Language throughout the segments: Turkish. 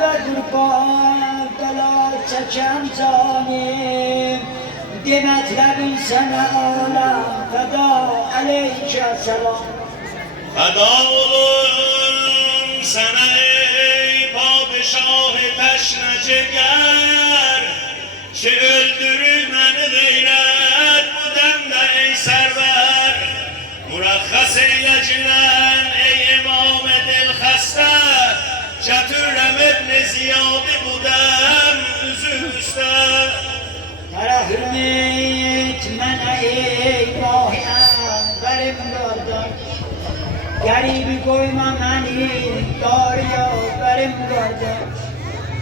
ve kurban bela çeken canim Demetlerin sana alem feda aleyke selam Feda olun sana ey padişah-ı teşne ciger Ki öldürür beni gayret bu demde ey server Murakhas eylecilen ey imam edil hasta Cetürrem ibn Ziyad bu dem üzüm üste Terahümmet men ey vahiyem verim kardeş Garibi koyma beni darya verim kardeş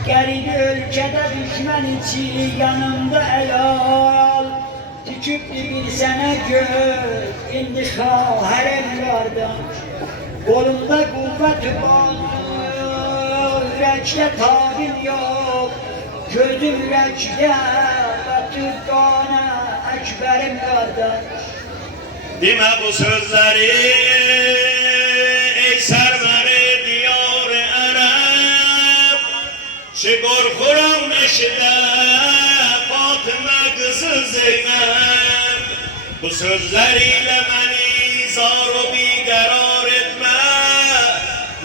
Garibi ülkede düşman içi yanımda eyal Tüküp bir sene göz indi şaherim kardeş Kolumda kuvvet var yürekte tabim yok Gözüm yürekte ve Türkana ekberim kardeş Dime bu sözleri ey serveri diyar-ı Arap Ki korkuram eşide Fatıma kızı Zeynep Bu sözleriyle beni zar-ı biqarar etme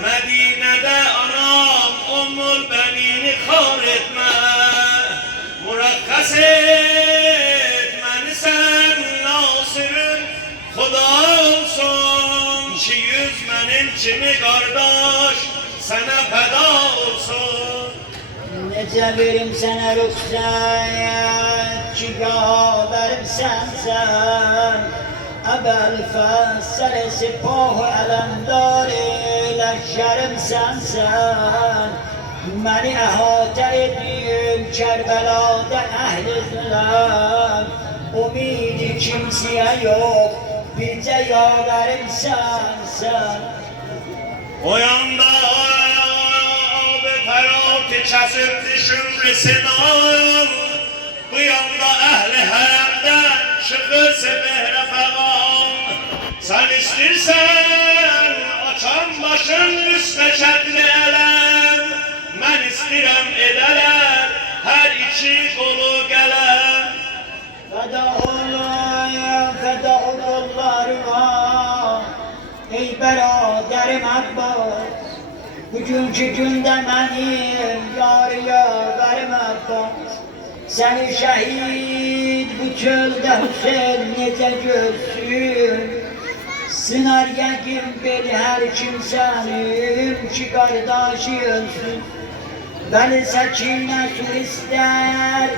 Medine'de anam Ummul benini khar etme Murakkas et beni sen Nasır'ın Xuda olsun ki yüz benim kimi kardeş sana feda olsun Nece verim sana ruhsat ki haberim sensen Ebel fessel sipah elemdar leşkerim sensen Beni ehate edin Kerbela'da ehl-i zulüm Umidi kimseye yok Birce yaverim sensen O yanda abi ferati kesip düşün sinan Bu yanda ehli heremden çıkırsa behre fegan Sen istirsen açan başın üstüne çetli elem Ben istirem edelem her iki kolu gelem Feda oğullarıma Ey beraderim Abbas Bugünkü günde benim yar yaverim Abbas Seni şehit bu çölde Hüseyin nece görsün Sınar yekin beni her kimsenin ki kardeşinsin Beni sekine sur ister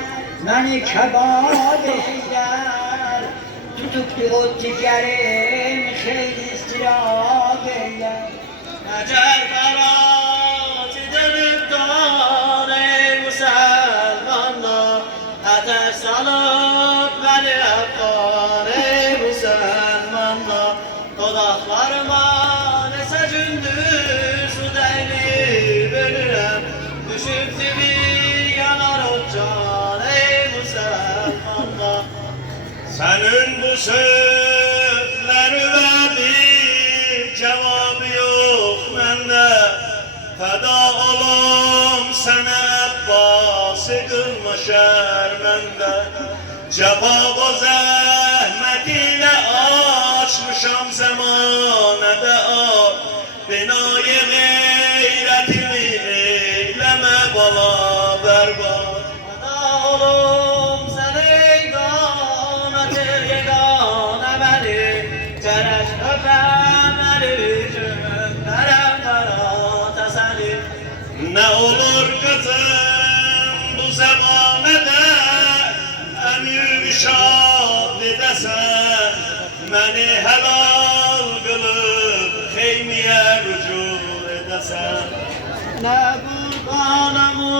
Beni kebab eder Tutuklu o ciğerim Şeyh istirab eder Ecel berat dönüp doğan ey Müslümanlar Ateş salıp beni yapar ey Müslümanlar Dodaklarıma nese gündüz su değli bölürem Düşüp dibi yanar o can ey Müslümanlar Senin bu sözleri ve bir cevabı yok bende Feda olum sana Abbas'ı kılma şermende Cevap o zahmetiyle açmışam zamanede Binayı gayretimi eyleme bala berbat Feda olum sana ey gameti yegane beni Cereş öpem Ne olur kızım bu zamanede Emir şad edesen Beni helal kılıp Xeymiye rücu edesen Ne kurbanım